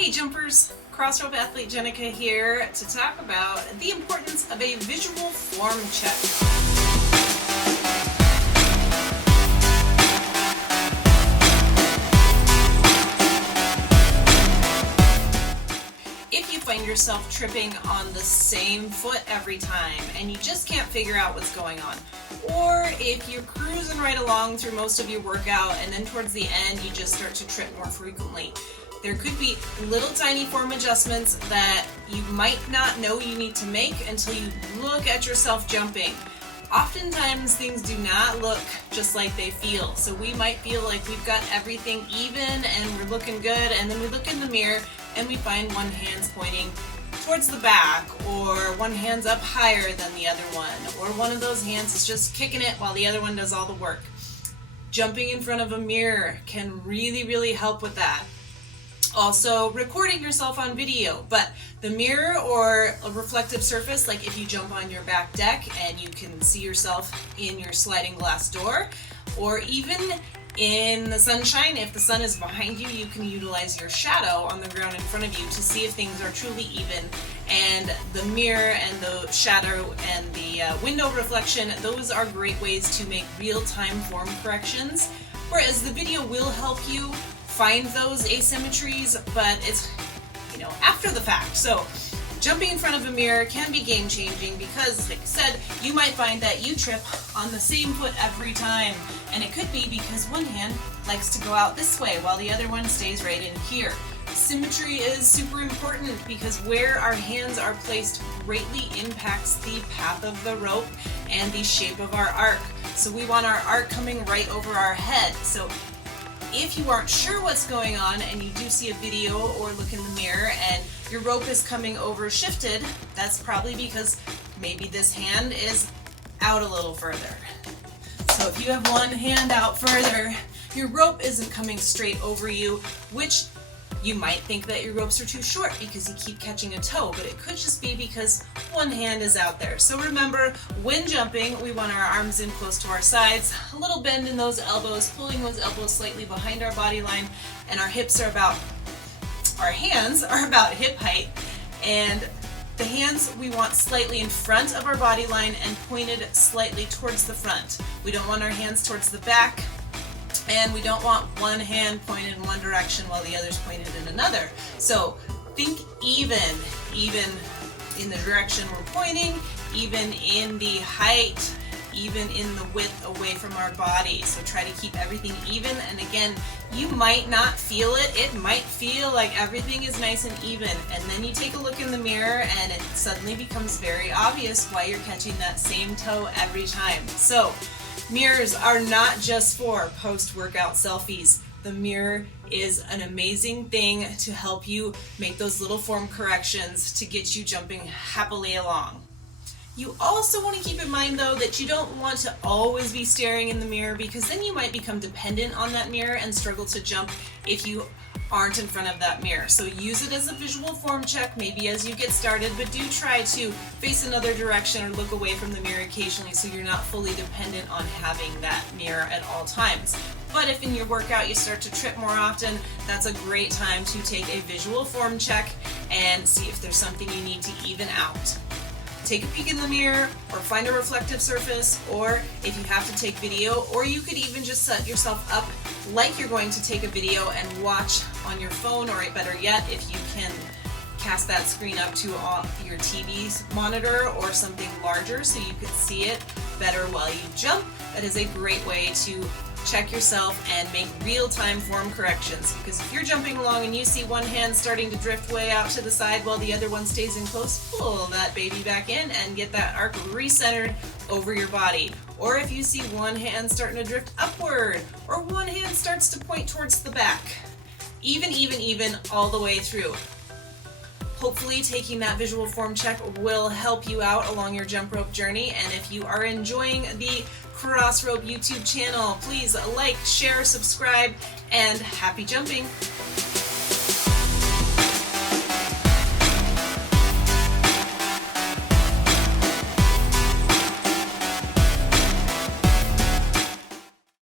Hey jumpers, Crossrope athlete Jenica here to talk about the importance of a visual form check. If you find yourself tripping on the same foot every time and you just can't figure out what's going on, or if you're cruising right along through most of your workout and then towards the end you just start to trip more frequently, there could be little tiny form adjustments that you might not know you need to make until you look at yourself jumping. Oftentimes things do not look just like they feel. So we might feel like we've got everything even and we're looking good, and then we look in the mirror and we find one hand's pointing towards the back, or one hand's up higher than the other one, or one of those hands is just kicking it while the other one does all the work. Jumping in front of a mirror can really help with that. Also, recording yourself on video, but the mirror or a reflective surface, like if you jump on your back deck and you can see yourself in your sliding glass door, or even in the sunshine, if the sun is behind you, you can utilize your shadow on the ground in front of you to see if things are truly even. And the mirror and the shadow and the window reflection, those are great ways to make real-time form corrections, whereas the video will help you find those asymmetries, but it's, after the fact. So jumping in front of a mirror can be game changing because, like I said, you might find that you trip on the same foot every time, and it could be because one hand likes to go out this way while the other one stays right in here. Symmetry is super important because where our hands are placed greatly impacts the path of the rope and the shape of our arc. So we want our arc coming right over our head. So if you aren't sure what's going on and you do see a video or look in the mirror and your rope is coming over shifted, that's probably because maybe this hand is out a little further. So if you have one hand out further, your rope isn't coming straight over you, which you might think that your ropes are too short because you keep catching a toe, but it could just be because one hand is out there. So remember, when jumping, we want our arms in close to our sides, a little bend in those elbows, pulling those elbows slightly behind our body line, and our hands are about hip height, and the hands we want slightly in front of our body line and pointed slightly towards the front. We don't want our hands towards the back, and we don't want one hand pointed in one direction while the other's pointed in another. So think even in the direction we're pointing, even in the height, even in the width away from our body. So try to keep everything even, and again, you might not feel it. It might feel like everything is nice and even, and then you take a look in the mirror and it suddenly becomes very obvious why you're catching that same toe every time. So mirrors are not just for post-workout selfies. The mirror is an amazing thing to help you make those little form corrections to get you jumping happily along. You also want to keep in mind, though, that you don't want to always be staring in the mirror, because then you might become dependent on that mirror and struggle to jump if you aren't in front of that mirror. So use it as a visual form check, maybe as you get started, but do try to face another direction or look away from the mirror occasionally so you're not fully dependent on having that mirror at all times. But if in your workout you start to trip more often, that's a great time to take a visual form check and see if there's something you need to even out. Take a peek in the mirror, or find a reflective surface, or if you have to take video, or you could even just set yourself up like you're going to take a video and watch on your phone, or better yet, if you can cast that screen up to your TV's monitor or something larger so you can see it better while you jump. That is a great way to check yourself and make real-time form corrections, because if you're jumping along and you see one hand starting to drift way out to the side while the other one stays in close, pull that baby back in and get that arc recentered over your body. Or if you see one hand starting to drift upward, or one hand starts to point towards the back, even all the way through. Hopefully taking that visual form check will help you out along your jump rope journey, and if you are enjoying the Crossrope YouTube channel, please like, share, subscribe, and happy jumping!